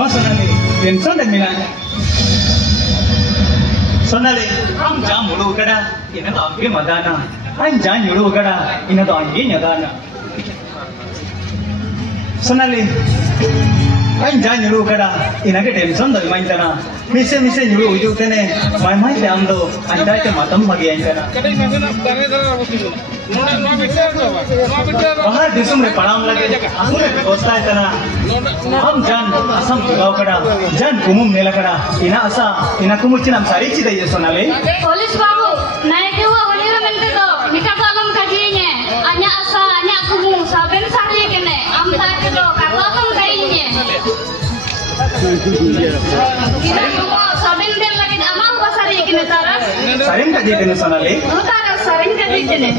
Oh Sonali, tension dan mina. Sonali, am jam mulu kada, ina to amge madana. Am jam mulu kada, ina to amge nyadana. Sonali, am jam mulu kada, ina ke tension dari main kana. Mise mulu ujung tene, main jam do, anda ke matam bagi antara. बाहर देशों में पढ़ाऊं लगे, आंखों में बेहोशता है तना, हम जान असम गाँव कड़ा, जान कुमुम नेला कड़ा, इना कुमुची नाम सारी चीज़ ये सुना ले। पुलिस बाबू, नायक के हुआ बनी रहा मिलते तो, निकाल आलम kajinya, anya asa, anya kumu, saben sari kene, am tak kilo, katalom kajinya. Kita semua saben del lagi amam pasari kene taras. Saring kaji kene suna le? Taras saring kaji kene.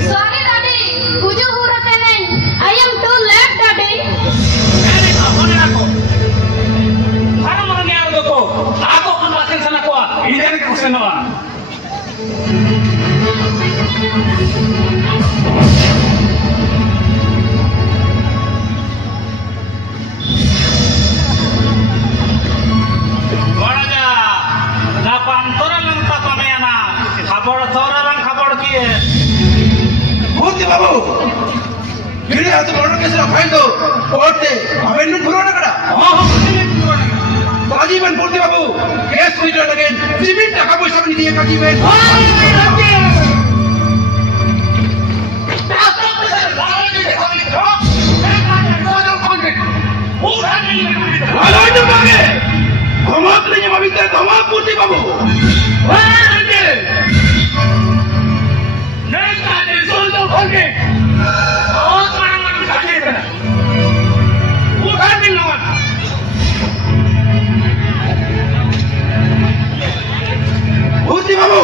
Sorry daddy, kuju hurat nahi. I am too late daddy. Ini apa ni aku? Haram orang ni aku. Aku pun masih sana kuat. Ini yang aku senang. बाबू गिरे हाथ मोड़ के सिर्फ file दो court से हमें नु पुराना करा हां काजीबन पूर्ति बाबू केस कोई जो लगे जिमिन टाका पैसा नहीं दिए काजीबन धमाक नहीं मविता धमाक पूर्ति बाबू Okay. Oh, mana sakit kan? Bukan lawan. Bukti babu.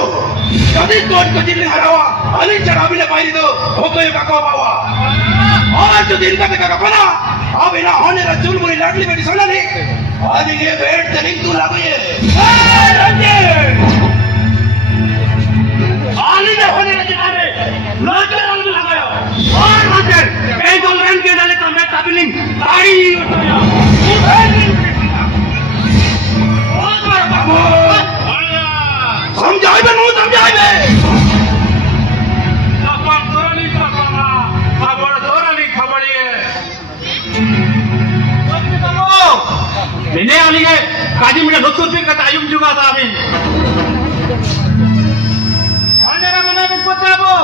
Jadi tuan kecil ni harawa. Alin cara bila bayar itu, hoto yang kakak bawa. Oh, tu दिन का kakak mana? अब इना होने रजूल मुरी लाडली बेटी सोना नहीं. आज ये बेड तरीक तू लागू ये. रंजीत. आली ने होने रजूल आरे. लाडली और मास्टर कई गोलरन के डाले तो मैं तबलिंग ताड़ी उठाया बहुत बड़ा बाबू समझाई बे मुझे समझाई बे apa torani kapana खबर torani खबरी है बाबू ini ali ke kaji muda doktor pe kata ayum juga sahabat anda mana berputar bu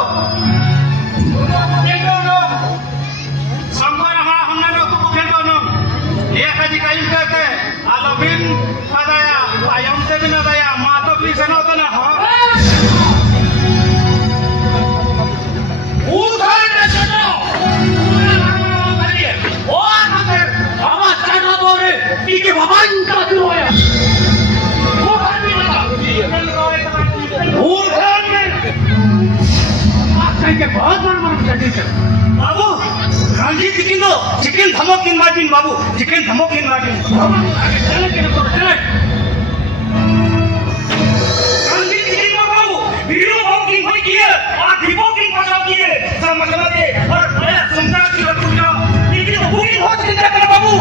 Sampai हमने लोग को खेलवा नो ये काजी कायम करते आलोबिन पदाया आयम से भी ना दया मातो भी से ना होता ना हाँ उधार न चलो और मगर हमारा चढ़ा बोले इके भगवान का क्यों आया उधार भी ना उधार में आप कहीं बहुत बड़ा चढ़ी से बाबू गांधी चिकन धमोकिन मार्टिन बाबू चिकन धमोकिन मार्टिन चले के तो चले गांधी चिकन बाबू वीरो बाबू कोई किए और दीपो की फसाव किए सब मतलब दे और मैं संसार की रखूंगा लेकिन बुकिंग हो चिकन कर बाबू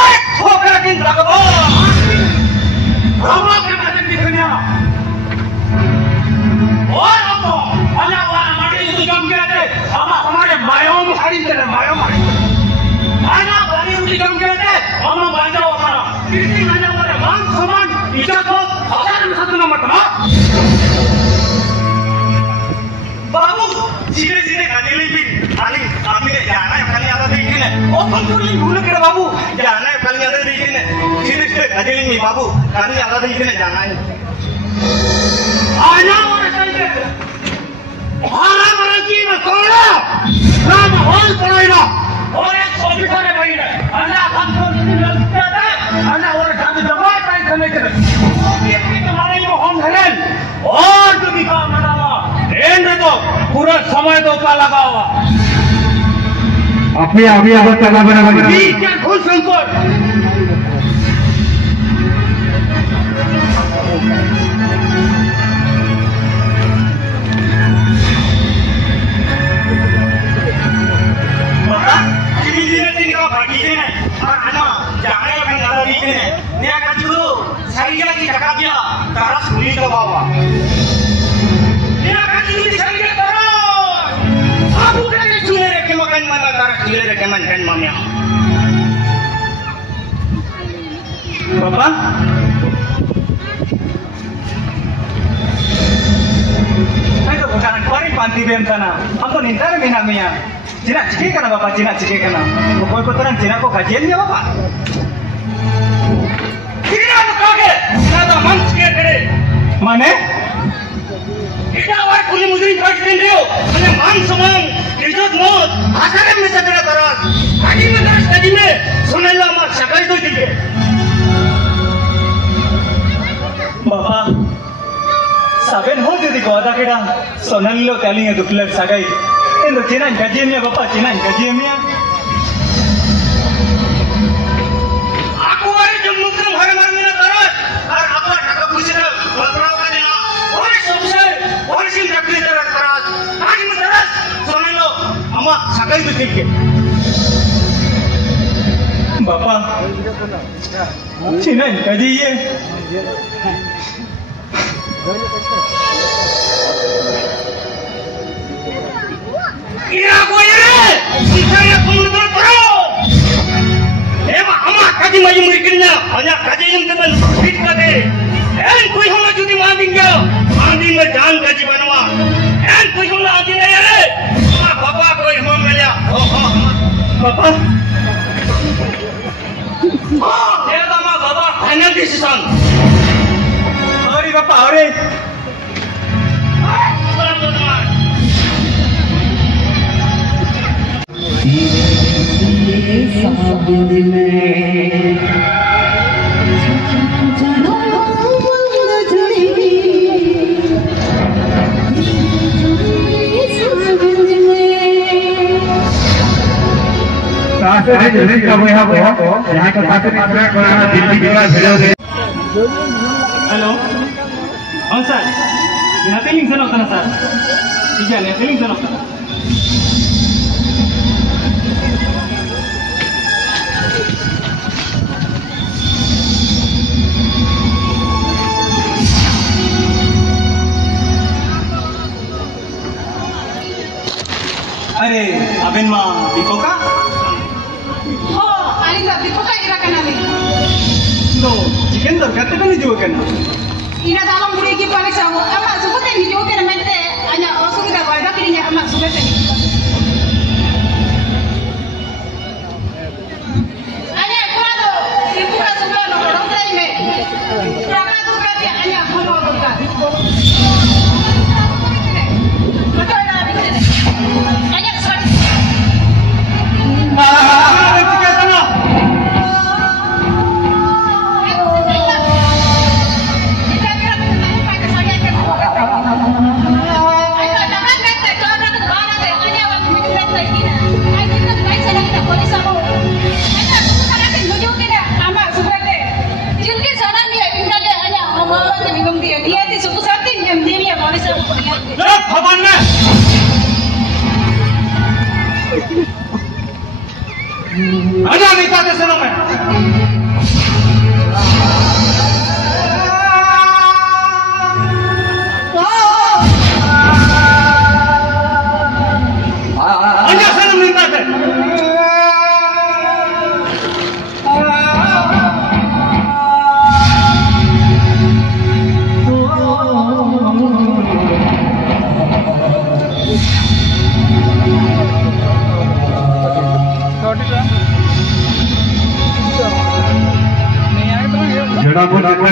और हो कर दिन रखो हम के बारे में दुनिया और हम अल्लाह वाला माटी तो जम के आते हम हमारे मायों में हारी चले मायों मारी आना वाली उनकी कम कहते हम बांधो Ika ko akan satu nama tama. Babu, sini kali lebih, kali kami jana yang kali ada di sini. Oh, betul ini dulu kira babu, jana yang kali ada di sini. Sini kali lebih babu, kali ada di sini jana. Anak orang saja. Orang kita kola, nama orang kola. Orang sobi kola begini. Anak kampung ini lebih ada. Anak orang kami dapat kain kena. kita mana ini hom helen. और जो भी काम बनावा, and तो पूरा समय तो का लगावा. अभी अब चला बना क्या खुश संकोच. Bapak, saya bukan kemarin panti bem sana. Aku nintar namanya. Cina ciki kana bapak, cina ciki kana. Pokoknya kotoran cina kok kajiannya bapak. Cina tu kaget, cina tu man ciki kere. Mana? Kita awak kulit muzik kajian dia. Mana man semang, kerjut mot. Asalnya mesti kena taras. Kaji mendaras kaji me. Sunailah mak sakai tu ciki. Bapak, saben ho jadi kau ada kira sonallo kalinya duklar sagai. Itu Cina kajiannya bapak, Cina kajiannya. Aku hari jemukam hari mana tarat, har apa kata pusing, berperang kena. Orang susah, orang sih tak boleh tarat. Hari mana tarat, sonallo, ama sagai tu cik. Bapak, Cina kajiannya. Ira kau ini, saya pembunuh terus. Ema amat kaji maju merikirnya, hanya kaji yang teman fitnah deh. Kau yang nak jadi manding ya, manding berjalan kaji banwa. Kau yang nak jadi ya, bapak kau yang mau melihat. Bapak, dia nama bapak hanya di sisang. Hari bapak hari. Hello, oh sir, यहाँ पे link से नौकरा sir, ठीक है यहाँ पे link से नौकरा. अरे अबेन माँ बिको का? हो, आली dah bipo ka ira kana ni. No, chicken दरकार तो नहीं दियो क्या ना? Ina dalam buri ki balik sama. Ama sebut ni video kena mente. Anya orang kita kau dah kirinya ama sebut ni. Anya kuado, ibu dah sebut no orang lain me. Berapa tu berarti anya kamu berkat. Betul dah betul. Anya sekali. Ada minta ke sana me. Ada sana minta ke. Kamu